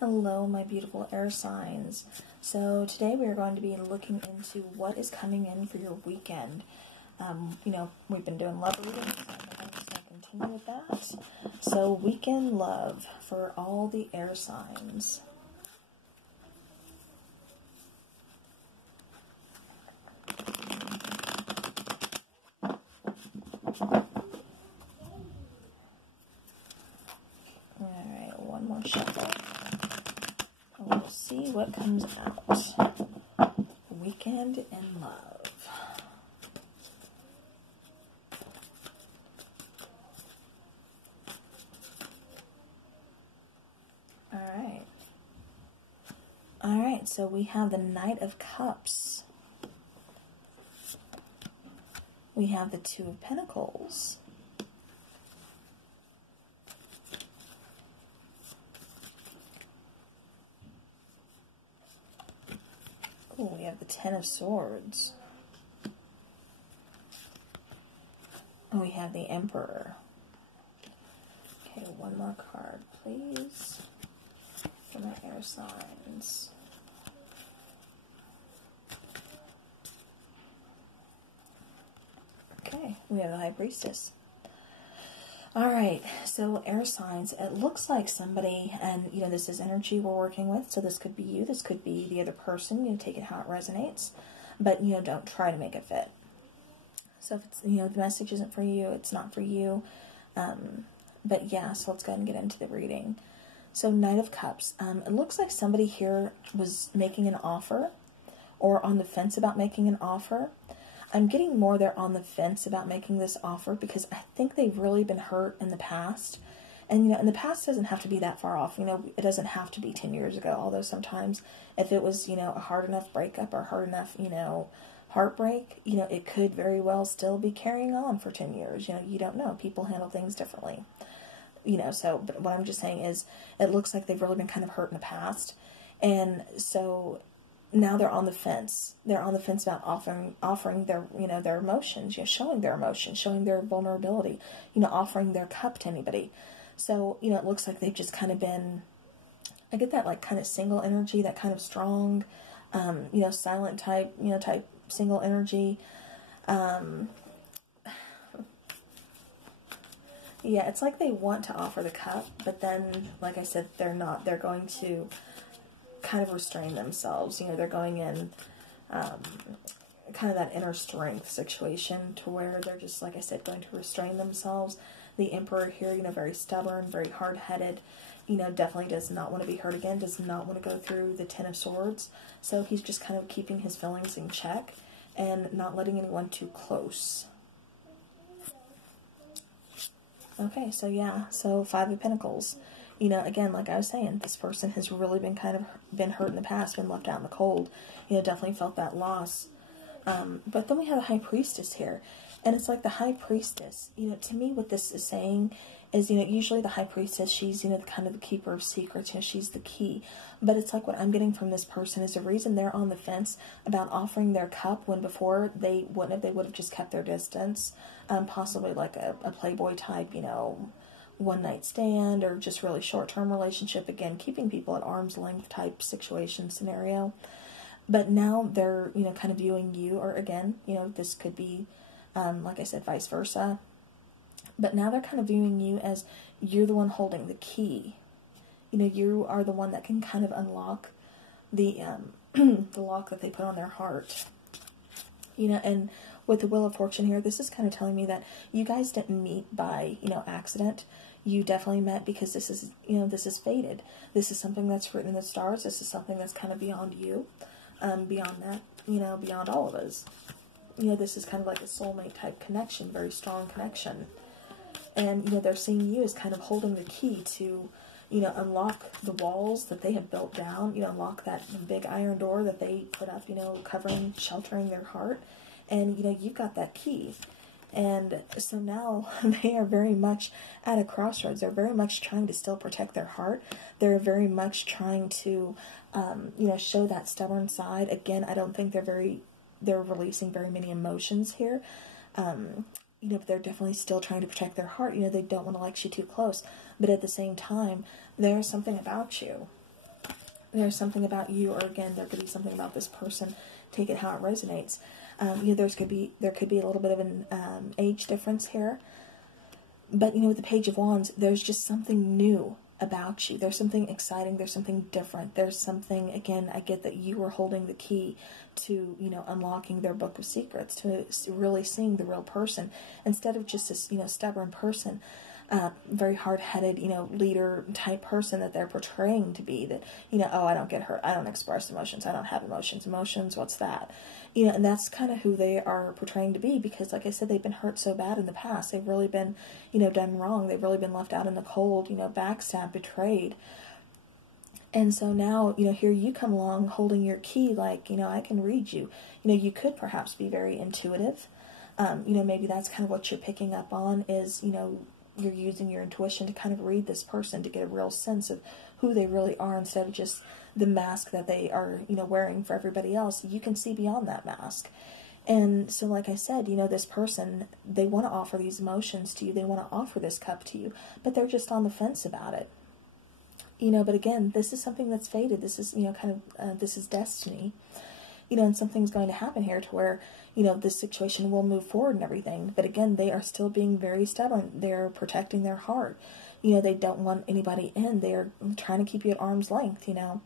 Hello, my beautiful air signs. So today we are going to be looking into what is coming in for your weekend. We've been doing love readings, so I'm just going to continue with that. So weekend love for all the air signs. Alright, one more shuffle. We'll see what comes out. Weekend in love. Alright, so we have the Knight of Cups. We have the Two of Pentacles. Oh, we have the Ten of Swords. And we have the Emperor. Okay, one more card, please, for my air signs. Okay, we have the High Priestess. Alright, so air signs, it looks like somebody, and this is energy we're working with, so this could be you, this could be the other person, take it how it resonates, but don't try to make it fit. So if it's, the message isn't for you, it's not for you, but yeah, so let's go ahead and get into the reading. So Knight of Cups, it looks like somebody here was making an offer, or on the fence about making an offer. I'm getting more they're on the fence about making this offer because I think they've really been hurt in the past. And, and the past doesn't have to be that far off. It doesn't have to be 10 years ago. Although sometimes if it was, a hard enough breakup or hard enough, heartbreak, it could very well still be carrying on for 10 years. You don't know. People handle things differently. But what I'm just saying is it looks like they've really been kind of hurt in the past. And so now they're on the fence. They're on the fence about offering their, their emotions, showing their emotions, showing their vulnerability, offering their cup to anybody. So, it looks like they've just kind of been, I get that like kind of single energy, that kind of strong, silent type, type single energy. Yeah, it's like they want to offer the cup, but then, like I said, they're not. They're going to kind of restrain themselves. They're going in kind of that inner strength situation to where they're just, like I said, going to restrain themselves. The Emperor here, very stubborn, very hard-headed, definitely does not want to be hurt again, does not want to go through the Ten of Swords. So he's just kind of keeping his feelings in check and not letting anyone too close. Okay, so yeah, so Five of Pentacles. Again, like I was saying, this person has really been been hurt in the past, been left out in the cold. Definitely felt that loss. But then we have the High Priestess here. And it's like the High Priestess, to me what this is saying is, usually the High Priestess, she's, kind of the keeper of secrets, she's the key. But it's like what I'm getting from this person is the reason they're on the fence about offering their cup when before they wouldn't have, they would have just kept their distance. Possibly like a playboy type, one night stand or just really short-term relationship. Again, keeping people at arm's length type situation scenario. But now they're, kind of viewing you, or again, this could be, like I said, vice versa. But now they're kind of viewing you as you're the one holding the key. You are the one that can kind of unlock the, the lock that they put on their heart. And with the Wheel of Fortune here, this is kind of telling me that you guys didn't meet by, accident. You definitely met because this is, this is fated. This is something that's written in the stars. This is something that's kind of beyond you, beyond that, beyond all of us. This is kind of like a soulmate type connection, very strong connection. And, they're seeing you as kind of holding the key to, unlock the walls that they have built down, unlock that big iron door that they put up, covering, sheltering their heart. And, you've got that key. And so now they are very much at a crossroads. They're very much trying to still protect their heart. They're very much trying to, show that stubborn side. Again, I don't think they're releasing very many emotions here. But they're definitely still trying to protect their heart. They don't want to let you too close. But at the same time, there's something about you. there's something about you, or again, there could be something about this person. Take it how it resonates. You know, there could be a little bit of an age difference here. But, you know, with the Page of Wands, there's just something new about you. There's something exciting. There's something different. There's something, again, I get that you were holding the key to, you know, unlocking their book of secrets, to really seeing the real person, instead of just this, you know, stubborn person, very hard-headed, you know, leader type person that they're portraying to be, that, you know, oh, I don't get hurt, I don't express emotions, I don't have emotions, what's that? You know, and that's kind of who they are portraying to be, because, like I said, they've been hurt so bad in the past. They've really been, you know, done wrong. They've really been left out in the cold, you know, backstabbed, betrayed. And so now, you know, here you come along holding your key, like, you know, I can read you. You know, you could perhaps be very intuitive. You know, maybe that's kind of what you're picking up on is, you know, you're using your intuition to kind of read this person, to get a real sense of who they really are, instead of just the mask that they are, you know, wearing for everybody else. You can see beyond that mask. And so, like I said, you know, this person, they want to offer these emotions to you. They want to offer this cup to you, but they're just on the fence about it. You know, but again, this is something that's fated. This is, you know, kind of, this is destiny. You know, and something's going to happen here to where, you know, this situation will move forward and everything. But again, they are still being very stubborn. They're protecting their heart. You know, they don't want anybody in. They're trying to keep you at arm's length, you know.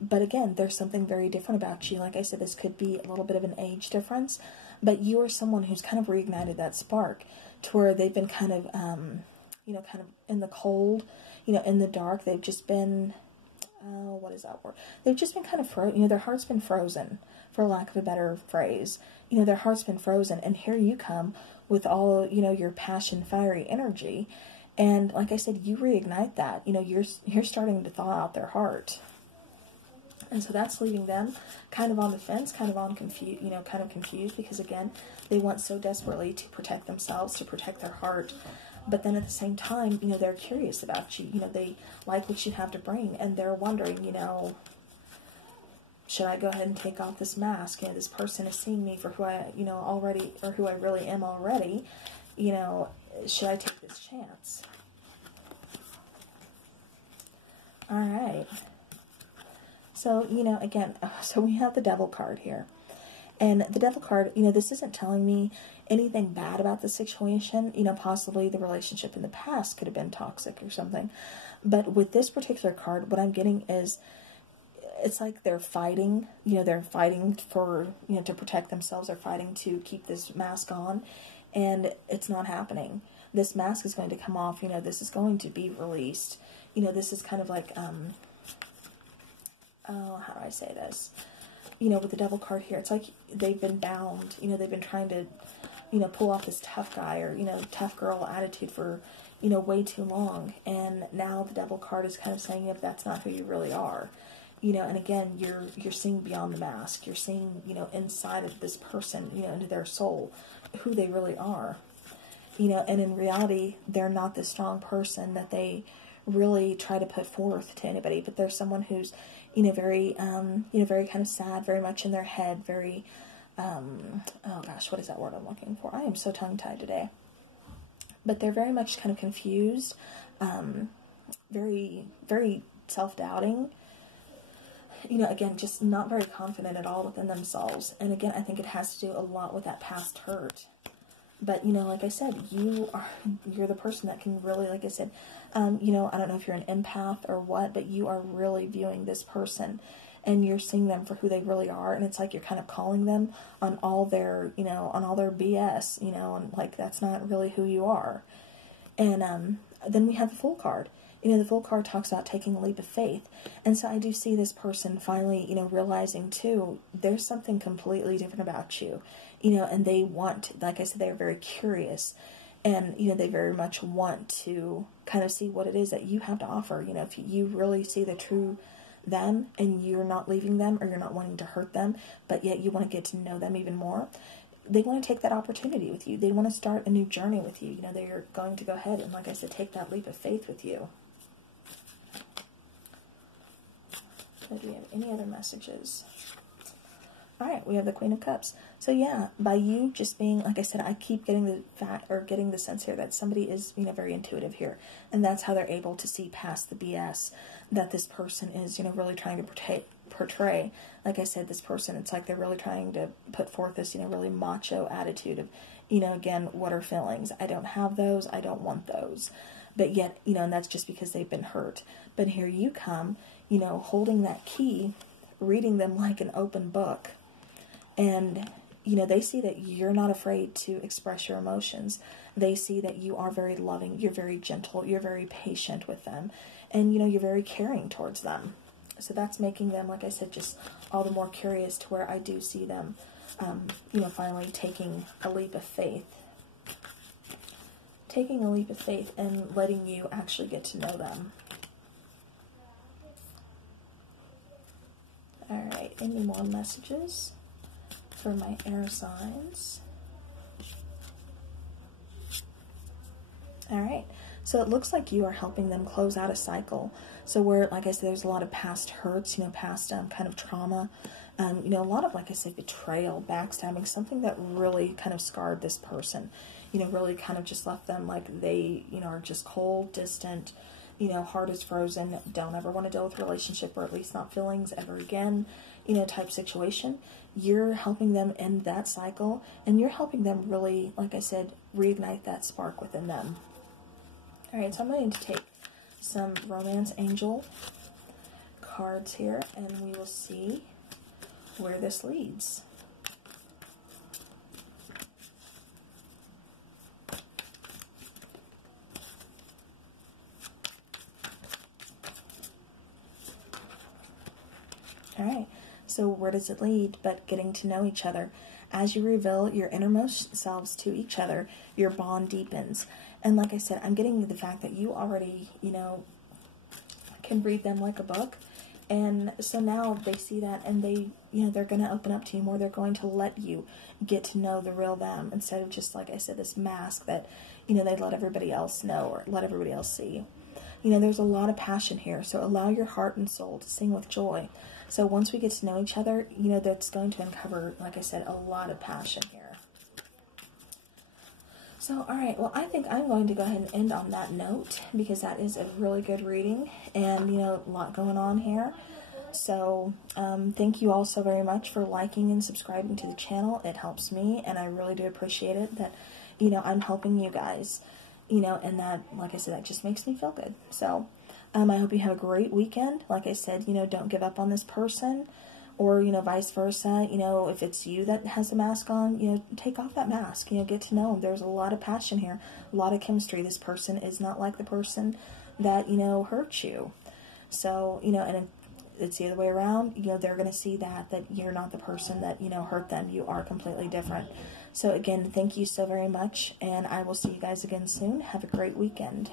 But again, there's something very different about you. Like I said, this could be a little bit of an age difference. But you are someone who's kind of reignited that spark to where they've been kind of, you know, kind of in the cold, you know, in the dark. They've just been, what is that word? They've just been kind of frozen. You know, their heart's been frozen, for lack of a better phrase. You know, their heart's been frozen, and here you come with all, you know, your passion, fiery energy, and like I said, you reignite that. You know, you're starting to thaw out their heart, and so that's leaving them kind of on the fence, kind of on confused, you know, kind of confused, because again, they want so desperately to protect themselves, to protect their heart. But then at the same time, you know, they're curious about you. You know, they like what you have to bring, and they're wondering, you know, should I go ahead and take off this mask? You know, this person is seeing me for who I, you know, already, or who I really am already. You know, should I take this chance? All right. So, you know, again, so we have the Devil card here. And the Devil card, you know, this isn't telling me anything bad about the situation. You know, possibly the relationship in the past could have been toxic or something. But with this particular card, what I'm getting is, it's like they're fighting, you know, they're fighting for, you know, to protect themselves. They're fighting to keep this mask on, and it's not happening. This mask is going to come off, you know, this is going to be released. You know, this is kind of like, oh, how do I say this? You know, with the Devil card here, it's like they've been bound. You know, they've been trying to, you know, pull off this tough guy or, you know, tough girl attitude for, you know, way too long. And now the Devil card is kind of saying, if that's not who you really are. You know, and again, you're seeing beyond the mask. You're seeing, you know, inside of this person, you know, into their soul, who they really are. You know, and in reality, they're not the strong person that they really try to put forth to anybody. But they're someone who's, you know, very, you know, very kind of sad, very much in their head, very, oh gosh, what is that word I'm looking for? I am so tongue-tied today. But they're very much kind of confused, very, very self-doubting. You know, again, just not very confident at all within themselves. And again, I think it has to do a lot with that past hurt. But, you know, like I said, you're the person that can really, like I said, you know, I don't know if you're an empath or what, but you are really viewing this person and you're seeing them for who they really are. And it's like you're kind of calling them on all their, you know, on all their BS, you know, and like that's not really who you are. And then we have the Fool card. You know, the Fool card talks about taking a leap of faith. And so I do see this person finally, you know, realizing too, there's something completely different about you. You know, and they want, like I said, they're very curious. And, you know, they very much want to kind of see what it is that you have to offer. You know, if you really see the true them and you're not leaving them or you're not wanting to hurt them, but yet you want to get to know them even more, they want to take that opportunity with you. They want to start a new journey with you. You know, they're going to go ahead and, like I said, take that leap of faith with you. So do we have any other messages? All right, we have the Queen of Cups. So yeah, by you just being, like I said, I keep getting the fact, or getting the sense here that somebody is, you know, very intuitive here, and that's how they're able to see past the BS that this person is, you know, really trying to portray. Like I said, this person, it's like they're really trying to put forth this, you know, really macho attitude of, you know, again, what are feelings? I don't have those. I don't want those. But yet, you know, and that's just because they've been hurt. But here you come, you know, holding that key, reading them like an open book. And, you know, they see that you're not afraid to express your emotions. They see that you are very loving, you're very gentle, you're very patient with them, and, you know, you're very caring towards them. So that's making them, like I said, just all the more curious, to where I do see them, you know, finally taking a leap of faith. Taking a leap of faith and letting you actually get to know them. All right, any more messages for my air signs? All right, so it looks like you are helping them close out a cycle. So where, like I said, there's a lot of past hurts, you know, past kind of trauma, you know, a lot of, like I said, betrayal, backstabbing, something that really kind of scarred this person, you know, really kind of just left them like they, you know, are just cold, distant, you know, heart is frozen, don't ever want to deal with a relationship, or at least not feelings ever again, you know, type situation. You're helping them end that cycle, and you're helping them really, like I said, reignite that spark within them. All right, so I'm going to take some romance angel cards here, and we will see where this leads. All right, so where does it lead but getting to know each other? As you reveal your innermost selves to each other, your bond deepens. And like I said, I'm getting the fact that you already, you know, can read them like a book. And so now they see that, and they, you know, they're going to open up to you more. They're going to let you get to know the real them, instead of just, like I said, this mask that, you know, they let everybody else know or let everybody else see. You know, there's a lot of passion here, so allow your heart and soul to sing with joy. So once we get to know each other, you know, that's going to uncover, like I said, a lot of passion here. So, all right, well, I think I'm going to go ahead and end on that note, because that is a really good reading, and, you know, a lot going on here. So, thank you all so very much for liking and subscribing to the channel. It helps me, and I really do appreciate it that, you know, I'm helping you guys, you know, and that, like I said, that just makes me feel good. So, I hope you have a great weekend. Like I said, you know, don't give up on this person, or, you know, vice versa. You know, if it's you that has the mask on, you know, take off that mask, you know, get to know them. There's a lot of passion here, a lot of chemistry. This person is not like the person that, you know, hurt you. So, you know, and it's the other way around. You know, they're going to see that you're not the person that, you know, hurt them. You are completely different. So again, thank you so very much, and I will see you guys again soon. Have a great weekend.